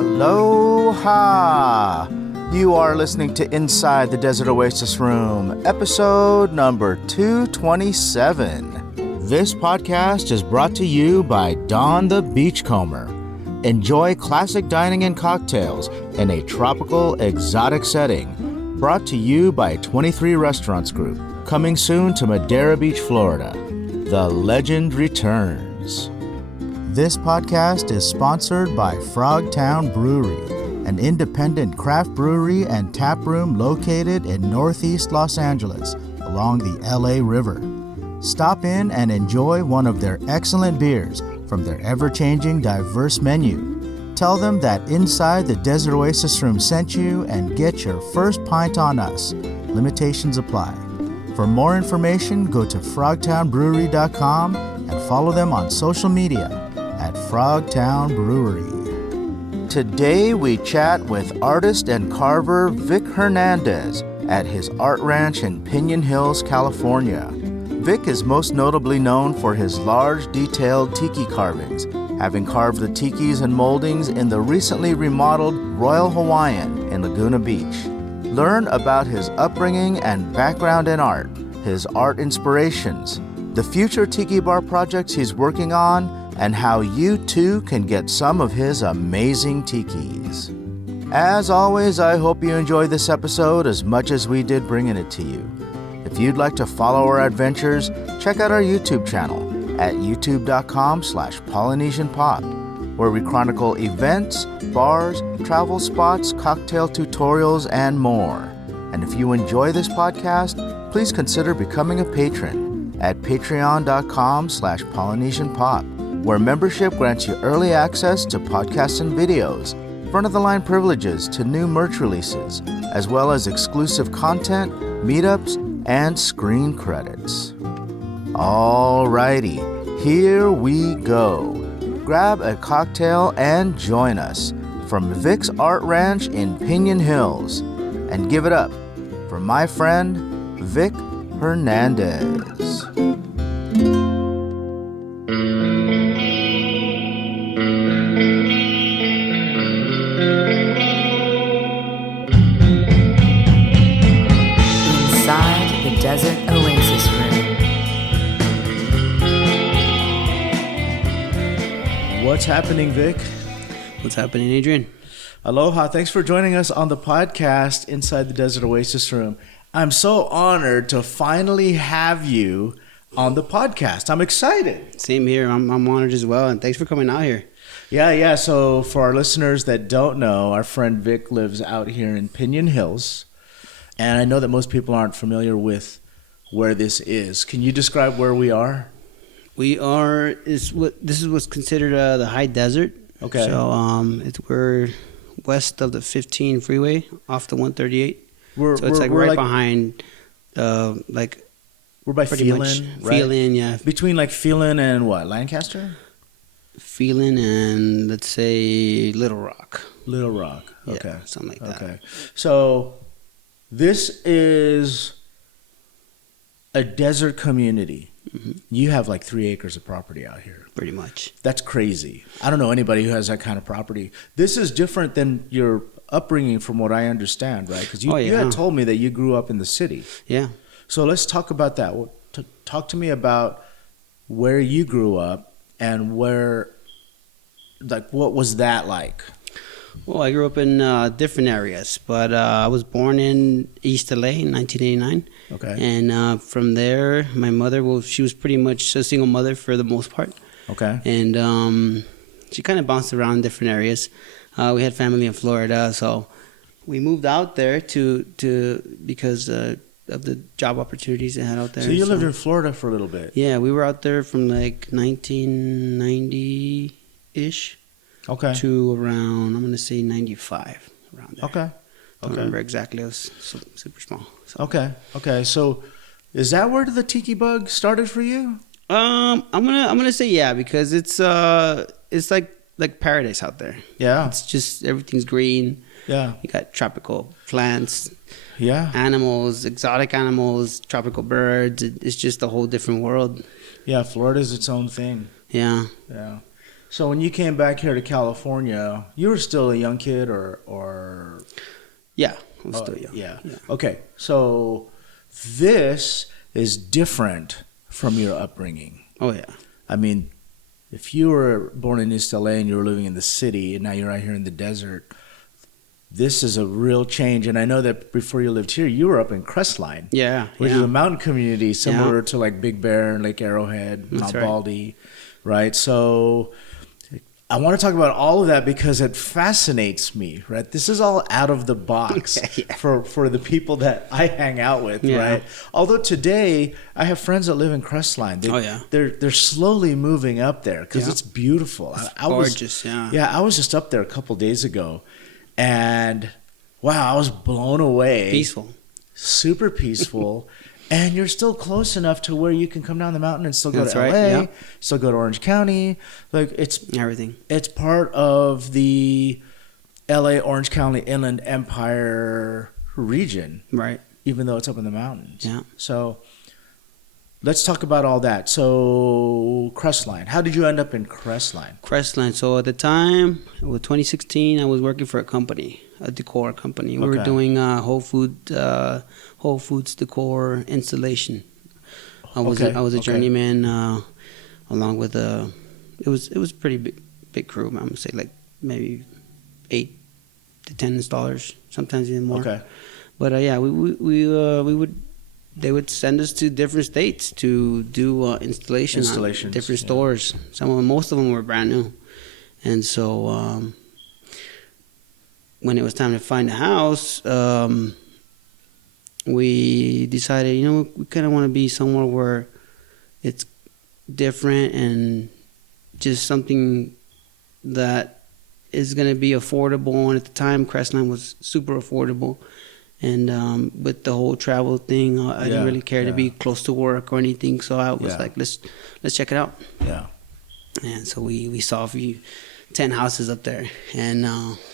Aloha! You are listening to Inside the Desert Oasis Room, episode number 227. This podcast is brought to you by Don the Beachcomber. Enjoy classic dining and cocktails in a tropical, exotic setting. Brought to you by 23 Restaurants Group. Coming soon to Madera Beach, Florida. The legend returns. This podcast is sponsored by Frogtown Brewery, an independent craft brewery and tap room located in Northeast Los Angeles along the LA River. Stop in and enjoy one of their excellent beers from their ever-changing, diverse menu. Tell them that Inside the Desert Oasis Room sent you and get your first pint on us. Limitations apply. For more information, go to frogtownbrewery.com and follow them on social media at Frogtown Brewery. Today we chat with artist and carver Vic Hernandez at his art ranch in Pinion Hills, California. Vic is most notably known for his large, detailed tiki carvings, having carved the tikis and moldings in the recently remodeled Royal Hawaiian in Laguna Beach. Learn about his upbringing and background in art, his art inspirations, the future tiki bar projects he's working on, and how you too can get some of his amazing tikis. As always, I hope you enjoyed this episode as much as we did bringing it to you. If you'd like to follow our adventures, check out our YouTube channel at youtube.com/PolynesianPop, where we chronicle events, bars, travel spots, cocktail tutorials, and more. And if you enjoy this podcast, please consider becoming a patron at patreon.com/PolynesianPop, where membership grants you early access to podcasts and videos, front-of-the-line privileges to new merch releases, as well as exclusive content, meetups, and screen credits. Alrighty, here we go. Grab a cocktail and join us from Vic's Art Ranch in Pinion Hills, and give it up for my friend Vic Hernandez. Desert Oasis Room. What's happening, Vic? What's happening, Adrian? Aloha. Thanks for joining us on the podcast Inside the Desert Oasis Room. I'm so honored to finally have you on the podcast. I'm excited. Same here. I'm honored as well, and thanks for coming out here. Yeah. So for our listeners that don't know, our friend Vic lives out here in Pinion Hills. And I know that most people aren't familiar with where this is. Can you describe where we are? This is what's considered the high desert. Okay. So we're west of the 15 freeway off the 138. So it's right behind, we're by Phelan, right? Phelan, yeah. Between like Phelan and what? Lancaster? Phelan and let's say Little Rock. Little Rock. Okay. Yeah, something like that. Okay. So this is a desert community. Mm-hmm. You have like 3 acres of property out here. Pretty much. That's crazy. I don't know anybody who has that kind of property. This is different than your upbringing from what I understand, right? Because you had told me that you grew up in the city. Yeah. So let's talk about that. Talk to me about where you grew up and what was that like? Well, I grew up in different areas, but I was born in East LA in 1989. Okay. And from there, my mother, she was pretty much a single mother for the most part. Okay. And she kind of bounced around different areas. We had family in Florida, so we moved out there because of the job opportunities they had out there. So you lived in Florida for a little bit? Yeah, we were out there from like 1990-ish. Okay. To around, I'm going to say 95, around there. Okay. Don't remember exactly. It was super small. So. Okay. So is that where the tiki bug started for you? I'm gonna say yeah, because it's like paradise out there. Yeah. It's just everything's green. Yeah. You got tropical plants. Yeah. Animals, exotic animals, tropical birds. It's just a whole different world. Yeah, Florida's its own thing. Yeah. Yeah. So when you came back here to California, you were still a young kid, or Yeah, I'm still young. yeah. Okay, so this is different from your upbringing. Oh yeah. I mean, if you were born in East LA and you were living in the city, and now you're out here in the desert, this is a real change. And I know that before you lived here, you were up in Crestline, Yeah. which yeah. is a mountain community similar to like Big Bear and Lake Arrowhead, That's Mount right. Baldy, right? So I want to talk about all of that because it fascinates me, right? This is all out of the box Yeah. for the people that I hang out with, Yeah. right? Although today I have friends that live in Crestline. Oh, yeah. They're slowly moving up there because Yeah. it's beautiful. I was, Gorgeous, yeah. yeah, I was just up there a couple days ago, and wow, I was blown away. Peaceful. Super peaceful. And you're still close enough to where you can come down the mountain and still go That's to right, LA, yeah. still go to Orange County. Like Everything. it's part of the LA Orange County Inland Empire region, Right. even though it's up in the mountains. Yeah. So let's talk about all that. So Crestline, how did you end up in Crestline? Crestline. So at the time, it was 2016, I was working for a company, a decor company. We were Okay. doing Whole Foods decor installation. I was a journeyman along with it was pretty big crew. I'm gonna say like maybe 8 to 10 installers, sometimes even more. Okay. But yeah, they would send us to different states to do installations on different yeah. stores. Most of them were brand new, and so when it was time to find a house, we decided, we kind of want to be somewhere where it's different and just something that is going to be affordable. And at the time, Crestline was super affordable. And with the whole travel thing, I didn't really care to be close to work or anything. So I was like, let's check it out. Yeah. And so we saw 10 houses up there. And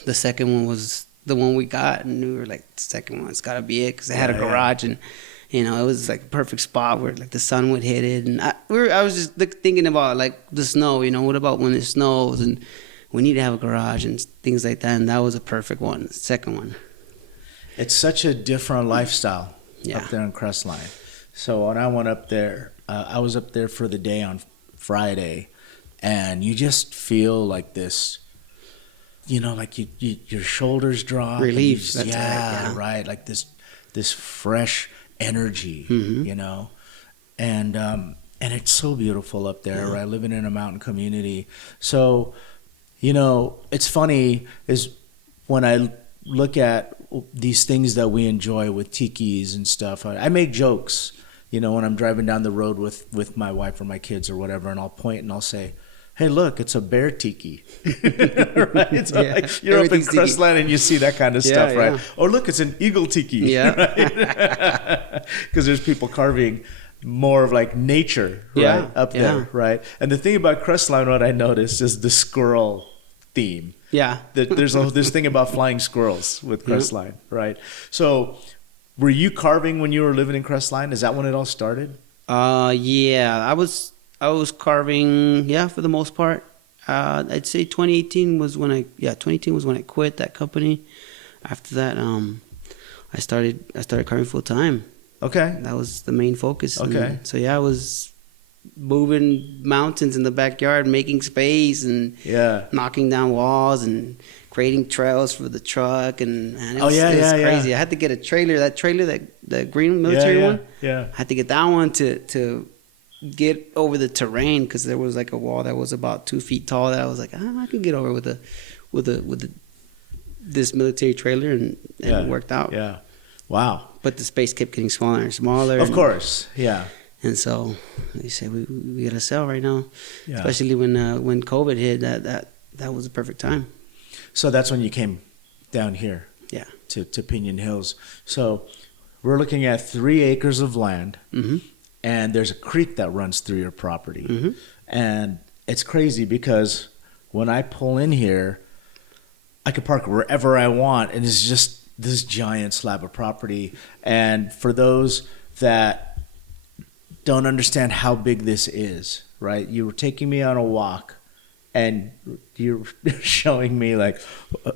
the second one was the one we got. And we were like, the second one's got to be it, because it had a garage. And, it was like a perfect spot where like the sun would hit it. And I was just thinking about like the snow, what about when it snows and we need to have a garage and things like that. And that was a perfect one, the second one. It's such a different lifestyle up there in Crestline. So when I went up there, I was up there for the day on Friday, and you just feel like this, like your shoulders drop. Relief. That's right. Like this fresh energy, and it's so beautiful up there, right? Living in a mountain community. So, it's funny is when I look at these things that we enjoy with tikis and stuff. I make jokes, when I'm driving down the road with my wife or my kids or whatever, and I'll point and I'll say, hey, look, it's a bear tiki. Right? So like you're up in Crestline and you see that kind of stuff, right? Or look, it's an eagle tiki. Yeah. Right? Because there's people carving more of like nature, right? Up there, right? And the thing about Crestline, what I noticed is the squirrel theme. Yeah. There's this thing about flying squirrels with Crestline, right? So were you carving when you were living in Crestline? Is that when it all started? Yeah. I was carving, for the most part. I'd say 2018 was when I quit that company. After that, I started carving full time. Okay. That was the main focus. Okay. And so I was moving mountains in the backyard, making space and knocking down walls and creating trails for the truck. And it was crazy. I had to get a trailer. That trailer, the green military one. Yeah. I had to get that one to get over the terrain, because there was like a wall that was about 2 feet tall that I was like, I can get over with this military trailer, and it worked out. Yeah. Wow. But the space kept getting smaller and smaller. Of course. Yeah. And so they said we got to sell right now, especially when COVID hit. That was the perfect time. So that's when you came down here. Yeah. To Pinion Hills. So we're looking at 3 acres of land. Mm-hmm. And there's a creek that runs through your property. Mm-hmm. And it's crazy because when I pull in here, I can park wherever I want, and it's just this giant slab of property. And for those that don't understand how big this is, right? You were taking me on a walk, and you're showing me like,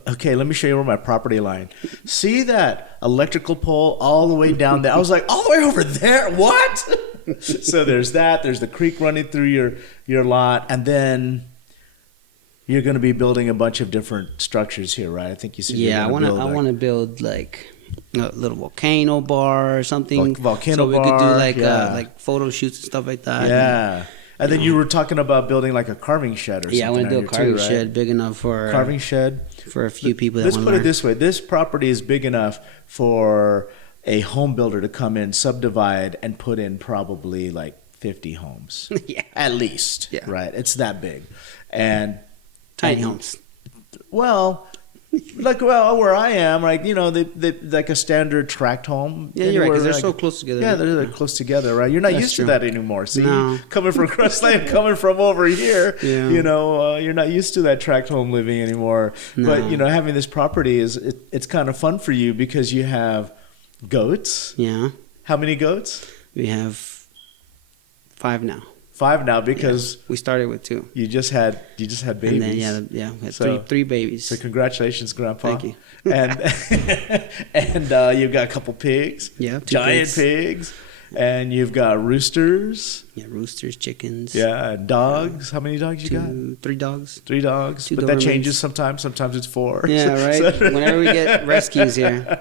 okay, let me show you where my property line. See that electrical pole all the way down there? I was like, all the way over there? What? So there's that. There's the creek running through your lot, and then you're going to be building a bunch of different structures here, right? I think you said. Yeah, I want to build like a little volcano bar or something. Volcano bar. So we could do like photo shoots and stuff like that. Yeah. And then you were talking about building like a carving shed or something. Yeah, I want to do a carving shed big enough for carving shed for a few people. Let's put it this way: this property is big enough for a home builder to come in, subdivide, and put in probably like 50 homes, at least. Yeah, right. It's that big, and tiny homes. Well. Where I am, like, you know, they like a standard tract home. Yeah, you're right, because they're so close together. Yeah, they're close together, right? You're not used to that anymore. See, coming from Crestline, coming from over here, you know, you're not used to that tract home living anymore. No. But, you know, having this property it's kind of fun for you because you have goats. Yeah. How many goats? We have 5 now. 5 now because we started with 2. You just had babies. And then we had three babies. So congratulations, Grandpa. Thank you. And you've got a couple pigs. Yeah, giant pigs. And you've got roosters. Yeah, roosters, chickens. Yeah, dogs. How many dogs you got? 3 dogs. 3 dogs. But that changes sometimes. Sometimes it's 4. Yeah, right. Whenever we get rescues here,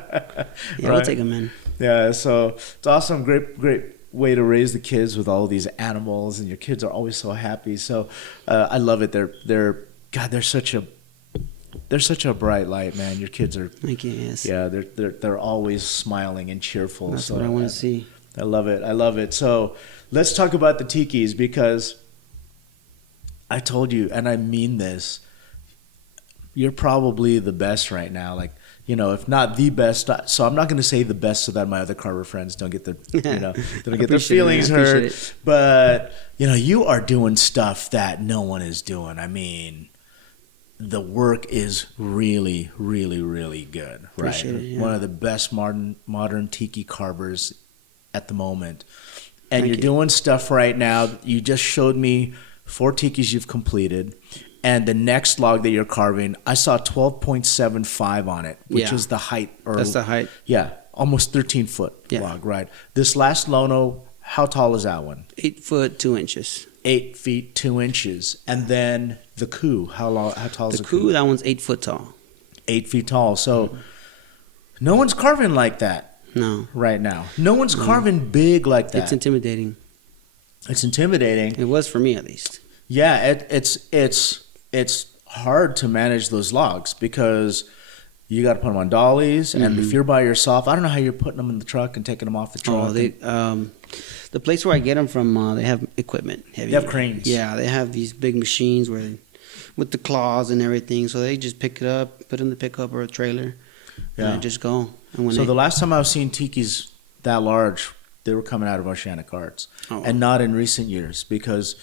we'll take them in. Yeah, so it's awesome. Great way to raise the kids with all these animals, and your kids are always so happy. So I love it. They're such a bright light, man. Your kids are. Thank you. Yes. Yeah, they're always smiling and cheerful. That's what I want to see. I love it. So let's talk about the tikis, because I told you, and I mean this, you're probably the best right now. Like, you know, if not the best, so I'm not going to say the best so that my other carver friends don't get their, don't get their feelings hurt. But, you know, you are doing stuff that no one is doing. I mean, the work is really, really, really good. Right? Appreciate it, yeah. One of the best modern tiki carvers at the moment. And you're doing stuff right now. You just showed me 4 tikis you've completed. And the next log that you're carving, I saw 12.75 on it, which is the height. That's the height. Yeah, almost 13-foot log, right? This last Lono, how tall is that one? 8 foot 2 inches. 8 feet 2 inches. And then the coup, how tall is the coup? That one's 8 foot tall. 8 feet tall. So no one's carving like that. No. Right now. No one's carving big like that. It's intimidating. It's intimidating. It was for me, at least. Yeah, it's hard to manage those logs because you got to put them on dollies, and if you're by yourself, I don't know how you're putting them in the truck and taking them off the truck. Oh, the place where I get them from, they have equipment. They have cranes. Yeah, they have these big machines with the claws and everything. So they just pick it up, put it in the pickup or a trailer, and just go. And the last time I've seen tikis that large, they were coming out of Oceanic Arts, and not in recent years because.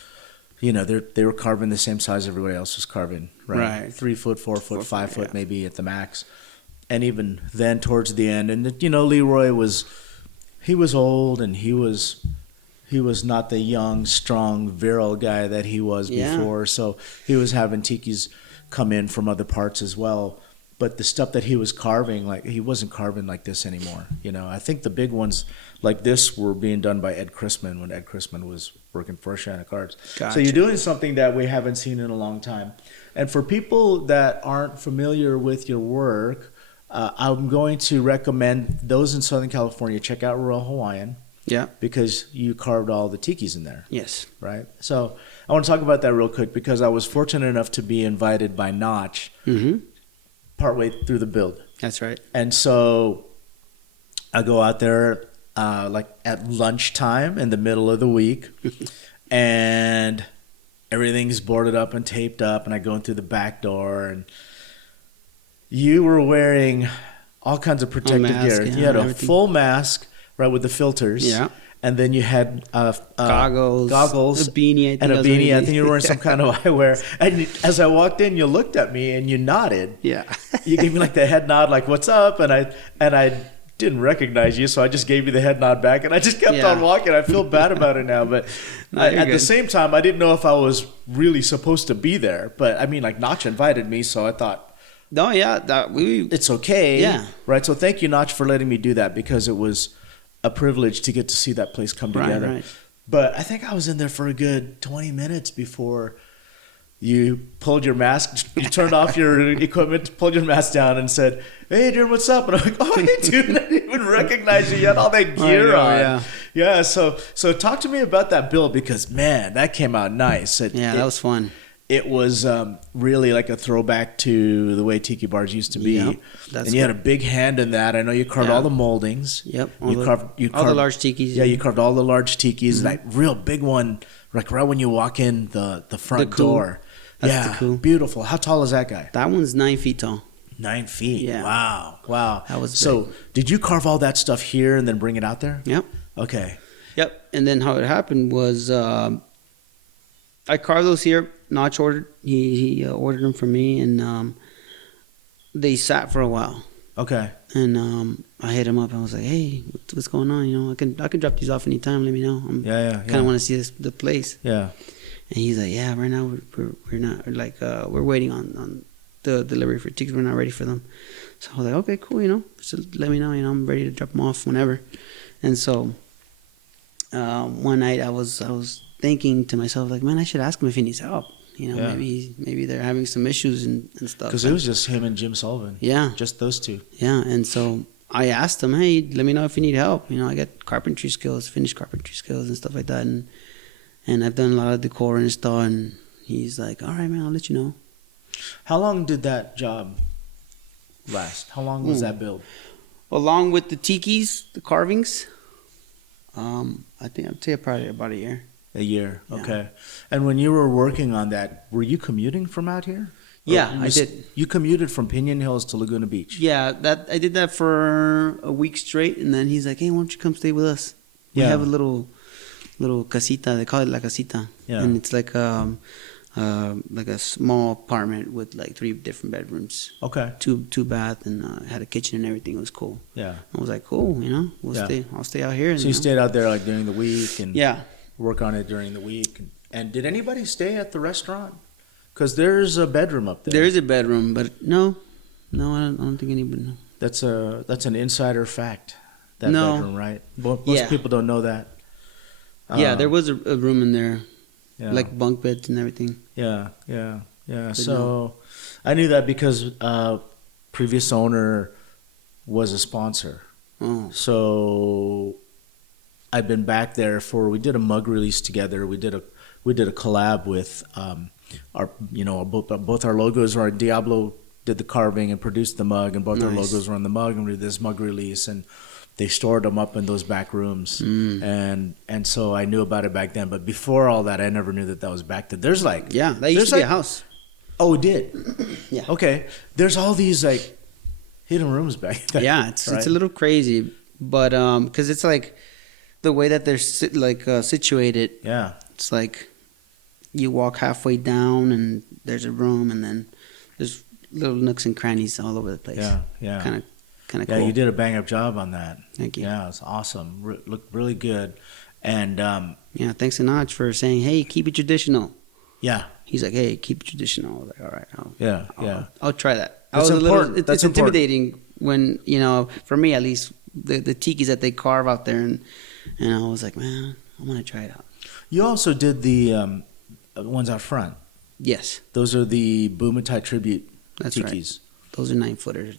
You know, they were carving the same size everybody else was carving, right? 3 foot, 4 foot, 5 foot, maybe at the max. And even then, towards the end, and you know, Leroy was old, and he was not the young, strong, virile guy that he was before. So he was having tikis come in from other parts as well. But the stuff that he was carving, like he wasn't carving like this anymore. You know, I think the big ones like this were being done by Ed Chrisman when Ed Chrisman was working for Oceanic Arts. Gotcha. So you're doing something that we haven't seen in a long time. And for people that aren't familiar with your work, I'm going to recommend those in Southern California, check out Royal Hawaiian. Yeah. Because you carved all the tikis in there. Yes. Right? So I want to talk about that real quick because I was fortunate enough to be invited by Notch partway through the build. That's right. And so I go out there like at lunchtime in the middle of the week and everything's boarded up and taped up, and I go in through the back door, and you were wearing all kinds of protective gear. You had a full mask, right, with the filters. Yeah. And then you had goggles, a beanie, I think you were wearing some kind of eyewear. And as I walked in, you looked at me and you nodded. Yeah. You gave me like the head nod, like "What's up?" And I didn't recognize you, so I just gave you the head nod back, and I just kept on walking. I feel bad about it now, but at the same time, I didn't know if I was really supposed to be there. But I mean, like Notch invited me, so I thought, no, yeah, it's okay, yeah, right. So thank you, Notch, for letting me do that because it was a privilege to get to see that place come together. Right. But I think I was in there for a good 20 minutes before you pulled your mask, you turned off your equipment, pulled your mask down, and said, "Hey, Adrian, what's up?" And I'm like, "Oh, hey, dude, I didn't even recognize you. You had all that gear on." Yeah. So talk to me about that build because, man, that came out nice. That was fun. It was really like a throwback to the way tiki bars used to be. Yep, and you had a big hand in that. I know you carved all the moldings. Yep. You carved all the large tikis. Yeah, you carved all the large tikis. That real big one, like right when you walk in the front door. That's the coup. Beautiful. How tall is that guy? That one's 9 feet tall. 9 feet. Yeah. Wow. That was big. Did you carve all that stuff here and then bring it out there? Yep. Okay. Yep. And then how it happened was I carved those here. Notch ordered. He ordered them for me, and they sat for a while. Okay. And I hit him up. I was like, "Hey, what's going on? You know, I can drop these off anytime. Let me know. Kind of want to see the place." Yeah. And he's like, "Yeah, right now we're not like we're waiting on the delivery for tickets. We're not ready for them." So I was like, "Okay, cool. You know, just let me know. You know, I'm ready to drop them off whenever." And so one night I was thinking to myself like, "Man, I should ask him if he needs help. You know, maybe they're having some issues and stuff." Because it was just him and Jim Sullivan. Yeah, just those two. Yeah, and so I asked him, "Hey, let me know if you need help. You know, I got carpentry skills, finished carpentry skills, and stuff like that." And I've done a lot of decor and install, and he's like, "All right, man, I'll let you know." How long did that job last? How long was that build? Along with the tikis, the carvings, I think I'd say probably about a year. A year, okay. And when you were working on that, were you commuting from out here? Yeah, I did. You commuted from Pinion Hills to Laguna Beach? Yeah, I did that for a week straight, and then he's like, "Hey, why don't you come stay with us? We have a little casita. They call it la casita, and it's like a small apartment with like 3 different bedrooms. Okay. Two bath, and had a kitchen and everything. It was cool. Yeah. I was like, cool. You know, I'll stay out here. So you stayed out there like during the week and work on it during the week. And did anybody stay at the restaurant? Because there's a bedroom up there. There is a bedroom, but no, I don't think anybody. No. That's an insider fact. That bedroom, right? Most people don't know that. There was a room in there, like bunk beds and everything. Yeah. So I knew that because previous owner was a sponsor. Oh. So I've been back there we did a mug release together. We did a collab with both our logos. Our Diablo did the carving and produced the mug, and both our logos were on the mug, and we did this mug release, and they stored them up in those back rooms, and so I knew about it back then. But before all that, I never knew that was back then. There's like that used to be a house. Oh, it did. Yeah. Okay. There's all these like hidden rooms back there. Yeah, it's a little crazy, but because it's like the way that they're situated. Yeah. It's like you walk halfway down, and there's a room, and then there's little nooks and crannies all over the place. Yeah. Kind of cool. Yeah, you did a bang up job on that. Thank you. Yeah, it's awesome. Looked really good. And thanks to Notch for saying, "Hey, keep it traditional." Yeah. He's like, "Hey, keep it traditional." I was like, "All right, I'll try that." That's important. It's intimidating when, for me at least, the tikis that they carve out there, and I was like, "Man, I'm gonna try it out." You also did the ones out front. Yes. Those are the Bumatai tribute tikis. Right. Those are 9-footers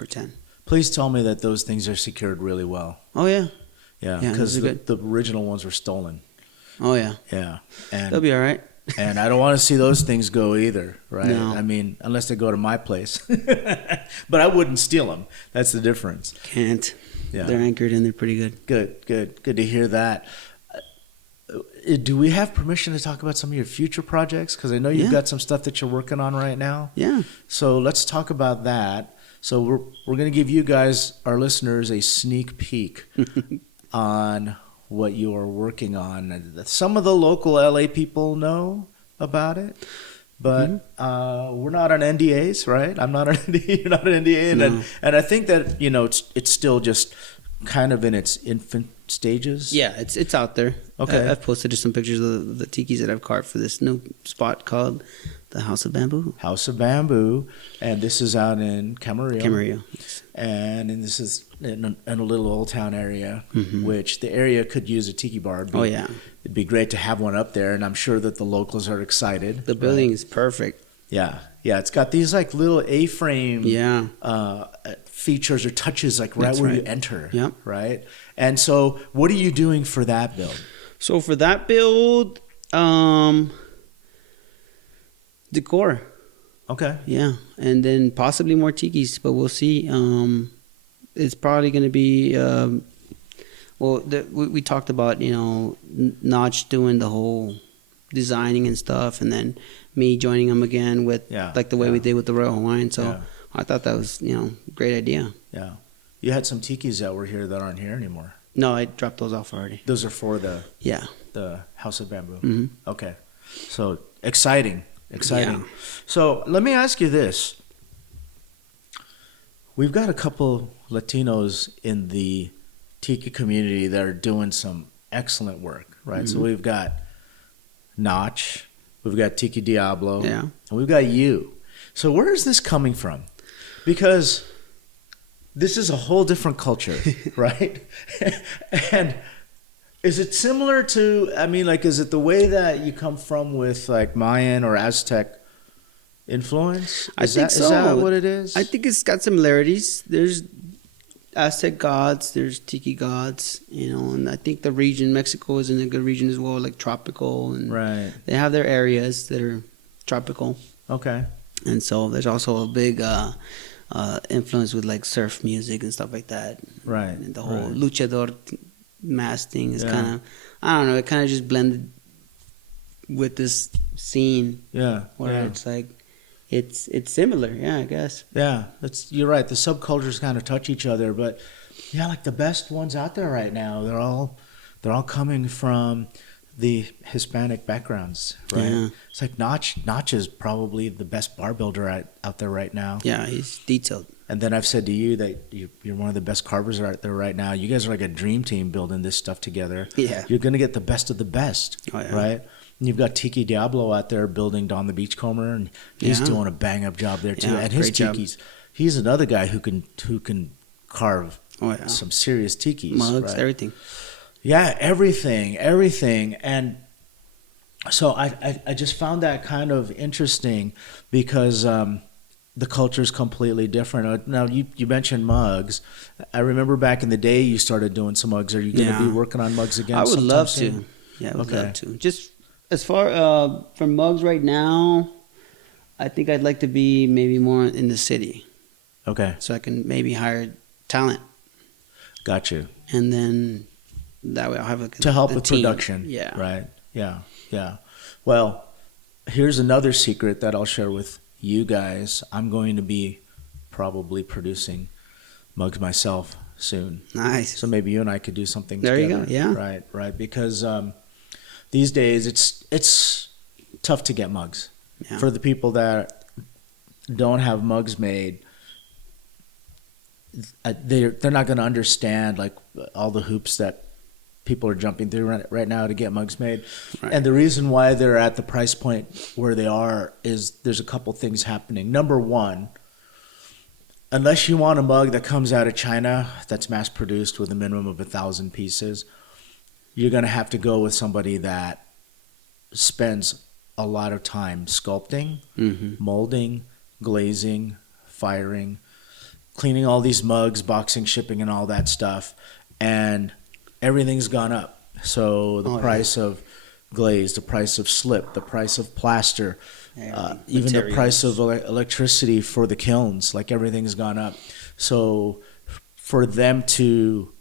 or 10. Please tell me that those things are secured really well. Oh yeah. Yeah, because the original ones were stolen. Oh yeah. Yeah, and they'll be all right. And I don't want to see those things go either, right? No. I mean, unless they go to my place. But I wouldn't steal them. That's the difference. Can't. Yeah. They're anchored in. They're pretty good. Good to hear that. Do we have permission to talk about some of your future projects? Because I know you've got some stuff that you're working on right now. Yeah. So let's talk about that. So we're going to give you guys, our listeners, a sneak peek on what you are working on. Some of the local LA people know about it, but we're not on NDAs, right? I'm not on NDA, you're not on NDA, and I think that it's still just kind of in its infant stages. Yeah, it's out there. Okay, I've posted just some pictures of the tikis that I've carved for this new spot called the House of Bamboo. House of Bamboo, and this is out in Camarillo. Camarillo, and this is in a little old town area, which the area could use a tiki bar. It'd be great to have one up there, and I'm sure that the locals are excited. The building is perfect. Yeah, it's got these like little A-frame features or touches like where you enter. Yeah. Right. And so, what are you doing for that build? So for that build, decor. Okay. Yeah, and then possibly more tikis, but we'll see. It's probably going to be. We talked about Notch doing the whole designing and stuff, and then me joining him again with like the way we did with the Royal Hawaiian. So I thought that was great idea. Yeah, you had some tikis that were here that aren't here anymore. No, I dropped those off already. Those are for the House of Bamboo. Mm-hmm. Okay, so exciting. Yeah. So let me ask you this: we've got a couple Latinos in the Tiki community that are doing some excellent work, right? So we've got Notch, we've got Tiki Diablo, and we've got you. So where is this coming from? Because this is a whole different culture, right? And is it similar to, is it the way that you come from with like Mayan or Aztec influence? I think so. Is that what it is? I think it's got similarities. There's Aztec gods, there's Tiki gods, and I think the region, Mexico is in a good region as well, like tropical, and they have their areas that are tropical. Okay. And so there's also a big influence with like surf music and stuff like that. Right. And the whole luchador mask thing is kind of, I don't know, it kind of just blended with this scene. Yeah. Where it's like, it's similar, I guess. Yeah, you're right. The subcultures kind of touch each other, but like the best ones out there right now, they're all coming from the Hispanic backgrounds, right? Yeah. It's like Notch is probably the best bar builder out there right now. Yeah, he's detailed. And then I've said to you that you're one of the best carvers out there right now. You guys are like a dream team building this stuff together. Yeah. You're going to get the best of the best, right? And you've got Tiki Diablo out there building Don the Beachcomber, and he's doing a bang-up job there too. And his tikis, he's another guy who can carve some serious tikis. Mugs, everything. Yeah, everything. And so I just found that kind of interesting because the culture is completely different. Now, you mentioned mugs. I remember back in the day you started doing some mugs. Are you going to be working on mugs again? I would love to. Yeah, I would love to. Just as far for mugs right now, I think I'd like to be maybe more in the city. Okay. So I can maybe hire talent. Got you. And then that way I'll have to help with team. Production. Yeah. Right. Yeah. Well, here's another secret that I'll share with you guys. I'm going to be probably producing mugs myself soon. Nice. So maybe you and I could do something there together. There you go. Yeah. Right. Because these days it's tough to get mugs. Yeah. For the people that don't have mugs made, they're not going to understand like all the hoops that people are jumping through right now to get mugs made. Right. And the reason why they're at the price point where they are is there's a couple things happening. Number one, unless you want a mug that comes out of China that's mass produced with a minimum of 1,000 pieces, you're going to have to go with somebody that spends a lot of time sculpting, molding, glazing, firing, cleaning all these mugs, boxing, shipping, and all that stuff. And everything's gone up. So the price of glaze, the price of slip, the price of plaster, even the price of electricity for the kilns, like everything's gone up. So for them to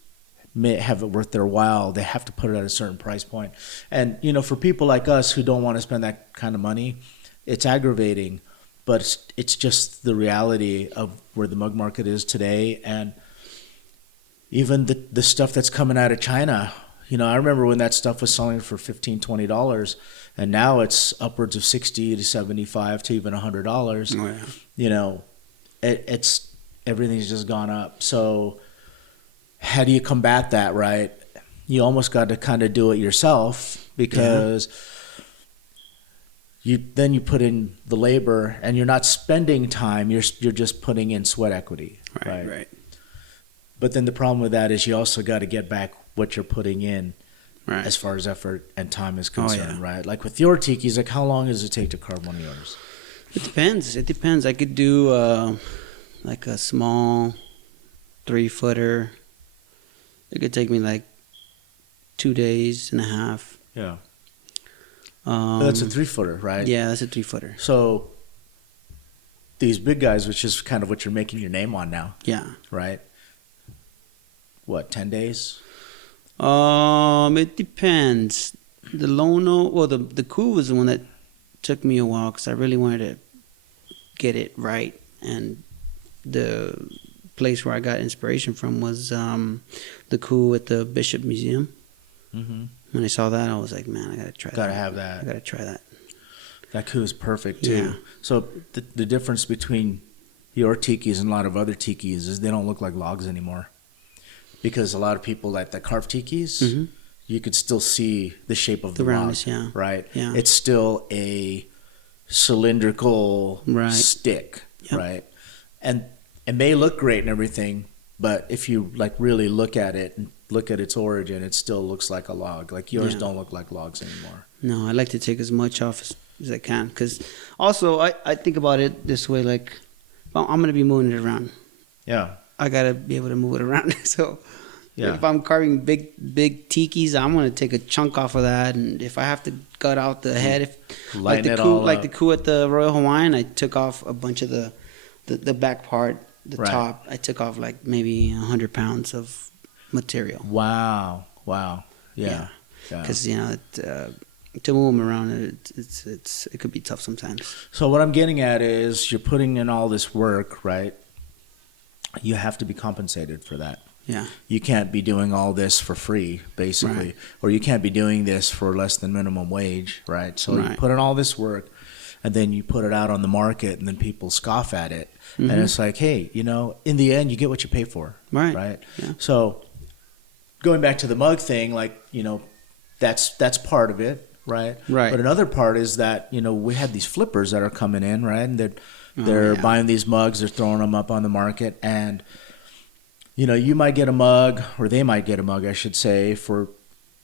have it worth their while, they have to put it at a certain price point. And, for people like us who don't want to spend that kind of money, it's aggravating, but it's just the reality of where the mug market is today. And even the stuff that's coming out of China, I remember when that stuff was selling for $15-$20, and now it's upwards of $60 to $75 to even $100. Oh, yeah. It's everything's just gone up. So how do you combat that, right? You almost got to kind of do it yourself, because you put in the labor, and you're not spending time. You're just putting in sweat equity. Right. But then the problem with that is you also got to get back what you're putting in, right, as far as effort and time is concerned, right? Like with your tikis, like how long does it take to carve one of yours? It depends. I could do like a small 3-footer. It could take me like 2.5 days. Yeah. That's a 3-footer, right? Yeah, that's a 3-footer. So these big guys, which is kind of what you're making your name on now. Yeah. Right? What, 10 days? It depends. The Lono, well, the Coup was the one that took me a while, because I really wanted to get it right. And the place where I got inspiration from was the Coup at the Bishop Museum. Mm-hmm. When I saw that, I was like, man, I gotta try that. Gotta have that. I gotta try that. That Coup is perfect too. Yeah. So the difference between your tikis and a lot of other tikis is they don't look like logs anymore. Because a lot of people that carve tikis, mm-hmm, you could still see the shape of the roundness, log, right? Yeah. It's still a cylindrical stick, right? And it may look great and everything, but if you like really look at it and look at its origin, it still looks like a log. Like yours don't look like logs anymore. No, I like to take as much off as I can, because also I think about it this way, like I'm going to be moving it around. Yeah. I got to be able to move it around. So yeah, if I'm carving big tikis, I'm going to take a chunk off of that. And if I have to gut out the head, like the coup at the Royal Hawaiian, I took off a bunch of the back part, the top. I took off like maybe 100 pounds of material. Wow. Yeah. Because to move them around, it could be tough sometimes. So what I'm getting at is you're putting in all this work, right? You have to be compensated for that. Yeah. You can't be doing all this for free, basically, right, or you can't be doing this for less than minimum wage, right? So you put in all this work, and then you put it out on the market, and then people scoff at it, mm-hmm, and it's like, hey, in the end, you get what you pay for, right? Yeah. So going back to the mug thing, like that's part of it. Right. But another part is that, we have these flippers that are coming in, right? And they're buying these mugs, they're throwing them up on the market. And, you might get a mug, or they might get a mug, I should say, for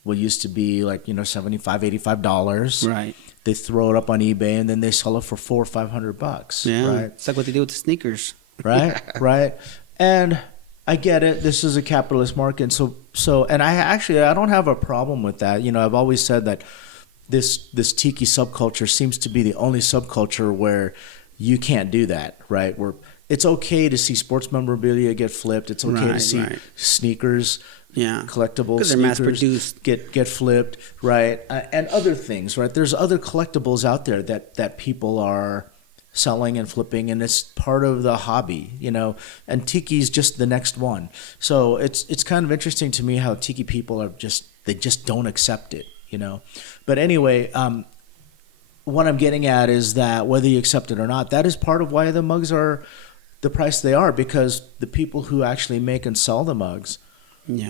what used to be like, $75, $85. Right. They throw it up on eBay, and then they sell it for $400 or $500. Yeah. Right. It's like what they do with the sneakers. Right. Right. And I get it. This is a capitalist market. So, and I don't have a problem with that. I've always said that this tiki subculture seems to be the only subculture where you can't do that, right? Where it's okay to see sports memorabilia get flipped. It's okay to see sneakers, collectible sneakers, they're mass produced, get flipped, right? And other things, right? There's other collectibles out there that people are selling and flipping, and it's part of the hobby, And tiki is just the next one. So it's kind of interesting to me how tiki people they just don't accept it. But anyway, what I'm getting at is that whether you accept it or not, that is part of why the mugs are the price they are, because the people who actually make and sell the mugs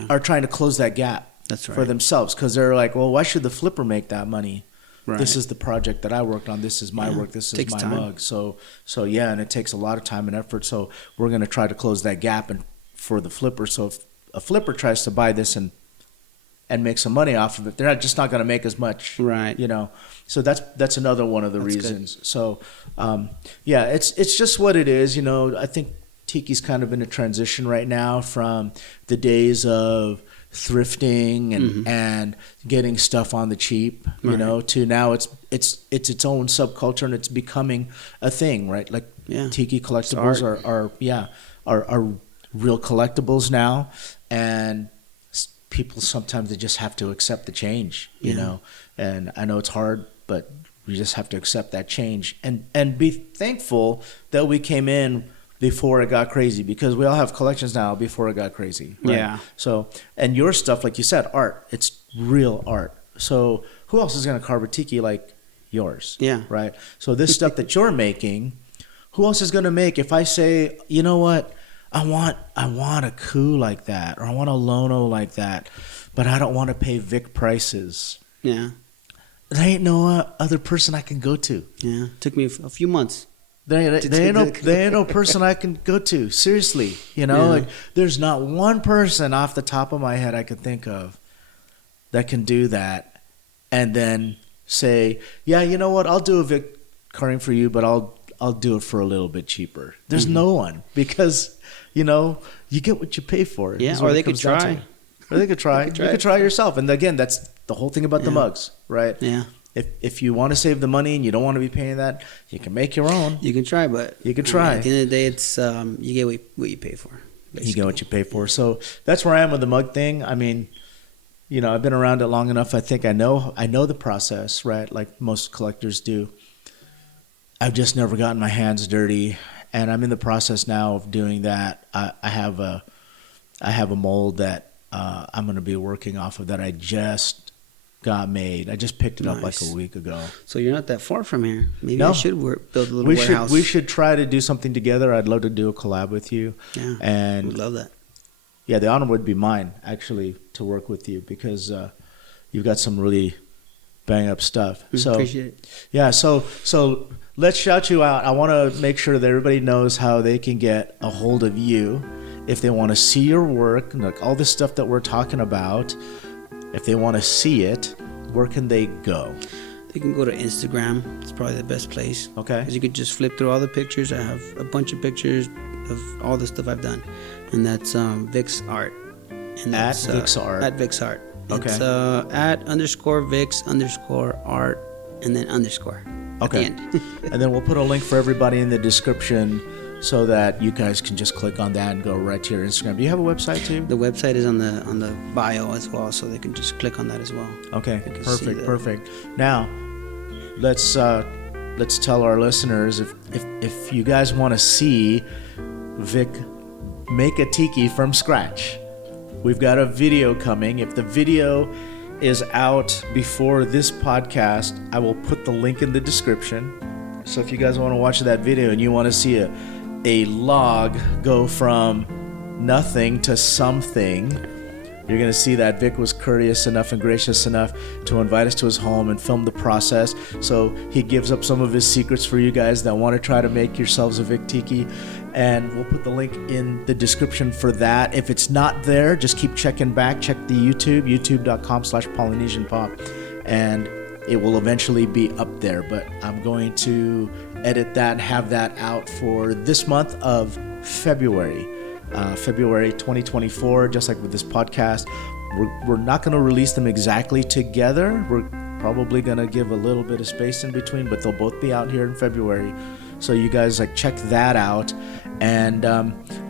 are trying to close that gap for themselves, because they're like, well, why should the flipper make that money? Right. This is the project that I worked on. This is my work. This is my mug. So yeah, and it takes a lot of time and effort. So we're going to try to close that gap for the flipper. So if a flipper tries to buy this and make some money off of it, they're just not going to make as much, right? So that's another one of the reasons. Good. So, it's just what it is. I think tiki's kind of in a transition right now from the days of thrifting and getting stuff on the cheap, to now it's its own subculture, and it's becoming a thing, right? Like tiki collectibles are real collectibles now, and people sometimes they just have to accept the change, and I know it's hard, but we just have to accept that change and be thankful that we came in before it got crazy, because we all have collections now before it got crazy. Right? Yeah. So, and your stuff, like you said, art, it's real art. So who else is going to carve a tiki like yours? Yeah. Right. So this stuff that you're making, who else is going to make? If I say, you know what, I want a coup like that, or I want a Lono like that, but I don't want to pay Vic prices. Yeah. There ain't no other person I can go to. Yeah. Took me a few months. There ain't no person I can go to. Seriously, like there's not one person off the top of my head I could think of that can do that, and then say, yeah, you know what, I'll do a Vic carving for you, but I'll do it for a little bit cheaper. There's no one, because you get what you pay for. Yeah, or they could try. Or they could try. You could try yourself, and again, that's the whole thing about the mugs, right? Yeah. If you want to save the money and you don't want to be paying that, you can make your own. You can try, but you can try. At the end of the day, it's you get what you pay for. Basically. You get what you pay for. So that's where I am with the mug thing. I mean, I've been around it long enough. I think I know the process, right? Like most collectors do. I've just never gotten my hands dirty, and I'm in the process now of doing that. I have a mold that I'm going to be working off of that I just got made. I just picked it up like a week ago. So you're not that far from here. Maybe I should build a little warehouse. We should try to do something together. I'd love to do a collab with you. Yeah, and would love that. Yeah, the honor would be mine, actually, to work with you, because you've got some really bang up stuff. So appreciate it. Yeah, so let's shout you out. I want to make sure that everybody knows how they can get a hold of you if they want to see your work, like all this stuff that we're talking about. If they want to see it, where can they go? They can go to Instagram. It's probably the best place. Okay. Because you could just flip through all the pictures. I have a bunch of pictures of all the stuff I've done. And that's Vic's Art. And that's, Vic's Art. At Vic's Art. Okay. It's @_Vic's_art and then underscore. Okay. At the end. And then we'll put a link for everybody in the description, so that you guys can just click on that and go right to your Instagram. Do you have a website too? The website is on the bio as well, so they can just click on that as well. Okay, perfect. Now, let's tell our listeners, if you guys want to see Vic make a tiki from scratch, we've got a video coming. If the video is out before this podcast, I will put the link in the description. So if you guys want to watch that video and you want to see a log go from nothing to something, you're going to see that Vic was courteous enough and gracious enough to invite us to his home and film the process. So he gives up some of his secrets for you guys that want to try to make yourselves a Vic Tiki. And we'll put the link in the description for that. If it's not there, just keep checking back. Check the youtube.com/PolynesianPop. And it will eventually be up there. But I'm going to edit that and have that out for this month of February 2024. Just like with this podcast, we're not going to release them exactly together. We're probably going to give a little bit of space in between, but they'll both be out here in February. So you guys check that out, and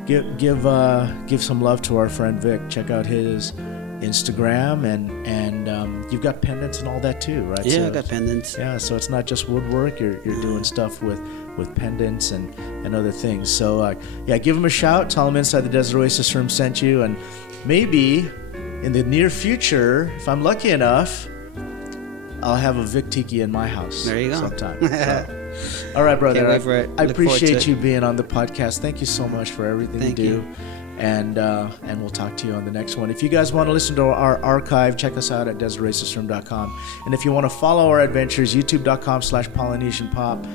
give some love to our friend Vic. Check out his Instagram, and you've got pendants and all that too, right? Yeah, so, I got pendants. Yeah, so it's not just woodwork. You're doing stuff with pendants and other things. So give him a shout. Tell him Inside the Desert Oasis Room sent you, and maybe in the near future, if I'm lucky enough, I'll have a Vic Tiki in my house. There you go. Sometime. So. All right, brother. Can't wait for it. I appreciate you being on the podcast. Thank you so much for everything you do. And we'll talk to you on the next one. If you guys want to listen to our archive, check us out at desertoasisroom.com. And if you want to follow our adventures, youtube.com/PolynesianPop.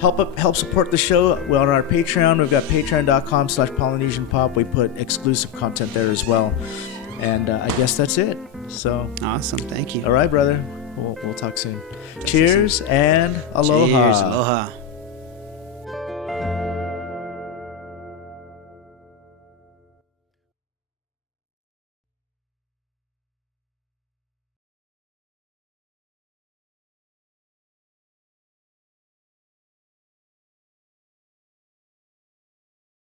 Help support the show. We're on our Patreon. We've got patreon.com/PolynesianPop. We put exclusive content there as well. And I guess that's it. So awesome. Thank you. All right, brother. We'll talk soon. Cheers and aloha. Cheers. Aloha.